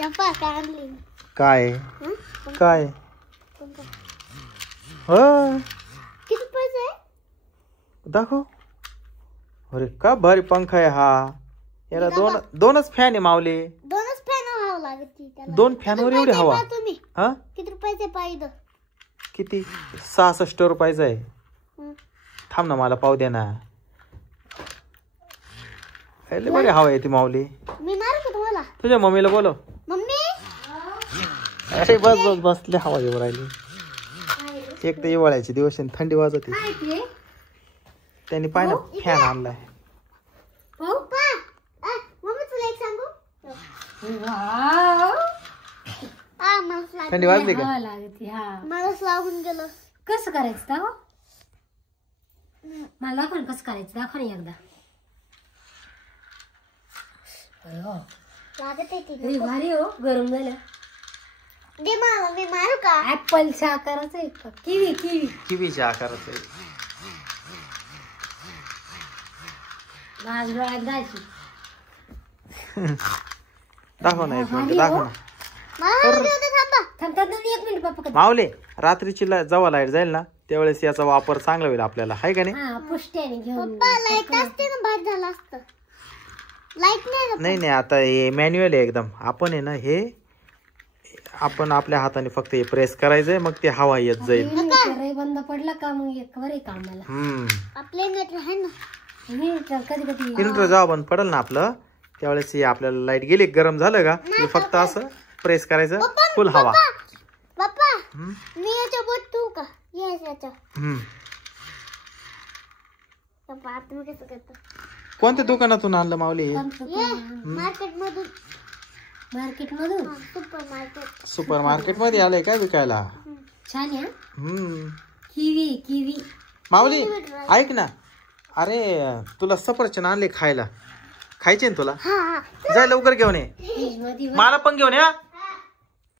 काय काय किती पैसे दाखव. अरे का भारी पंखा आहे हा. याला दोनच फॅन आहे माऊली. दोनच फॅन हवा लागते त्याला. 2 फॅनवर एवढी हवा. तुम्ही हा किती रुपयाचे पाहिजे? किती 66 रुपयाचा आहे. थांब ना मला पाहू दे ना. लय बरी हवा येते माऊली. मी मारू का तुम्हाला? तुझ्या मम्मीला बोलव. मम्मी अरे बस बस बसले हवा येऊ राहिली. एक तर हिवाळ्याचे दिवस थंडी वाजते. त्यांनी पाय ना फॅन आणलाय. मम्मी तुला एक सांगू? थंडी वाजली का? मला लागून गेलं. कसं करायचं दाखव मला. दाखव कसं करायचं. दाखव ना एकदा. लागत आहे अरे भारी हो. गरम झालं. दे मला. मी मारू का? ऍपलच्या आकाराचं आहे का? किवी किवी किवीच्या आकाराचं आहे. माझ डोळ्यात जायची. दाखव ना एक मिनिट. दाखव ना थांबतात एक मिनिट पप्पा. माऊली रात्रीची जेव्हा लाईट जाईल ना त्यावेळेस याचा वापर चांगला होईल आपल्याला. हाय का नाही? पुष्ट्याने घेऊन. पप्पा लाईट असते ना बाहेर झालं असतं. लाईट नाही नाही आता हे मॅन्युअल आहे एकदम. आपण आहे ना हे आपण आपल्या हाताने फक्त हे प्रेस करायचंय मग ते हवा येत जाईल. बंद पडला का मग एक बरे कामाला. आपले इन्व्हर्टर आहे ना. कधी कधी इन्व्हर्टर जेव्हा बंद पडेल ना आपलं त्यावेळेस हे आपल्याला लाईट गेली गरम झालं का हे फक्त असं प्रेस करायचं फुल हवा. पप्पा मी याच्या बोट तू का याच्या. पप्पा तुम्ही कसं करता? कोणत्या दुकानातून आणलं माऊली? मार्केट मधून. मार्केट मधून सुपर मार्केट मध्ये आलंय काय विकायला? छान आहे. किवी किवी माऊली ऐक ना. अरे तुला सफरचंद आणले खायला. खायचे ना तुला? जा लवकर घेऊन ये. मला पण घेऊन या.